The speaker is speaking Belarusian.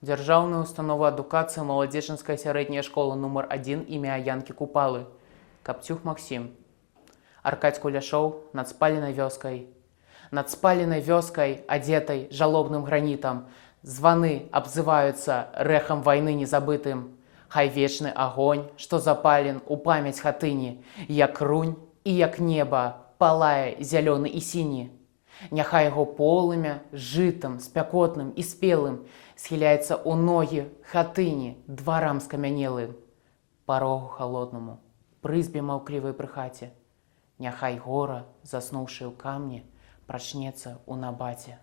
Дзяржаўная установа адукацыі маладзечанская сярэдняя школа нумар 1 імя Янкі Купалы. Капцюх Максім. Аркадзь Куляшоў над спаленай вёскай. Над спаленай вёскай, адзетай жалобным гранітам, званы абзываюцца рэхам вайны незабытым. Хай вечны агонь, што запален у памяць хатыні, як рунь і як неба, палае зялёны і сіні. Няхай яго полымя жытам, спякотным і спелым схіляецца ў ногі хатыні дварам скамянелым, парогу халоднаму, прызбе маўклівай пры хаце. Няхай гора, заснуўшы ў камні, прачнецца ў набаце.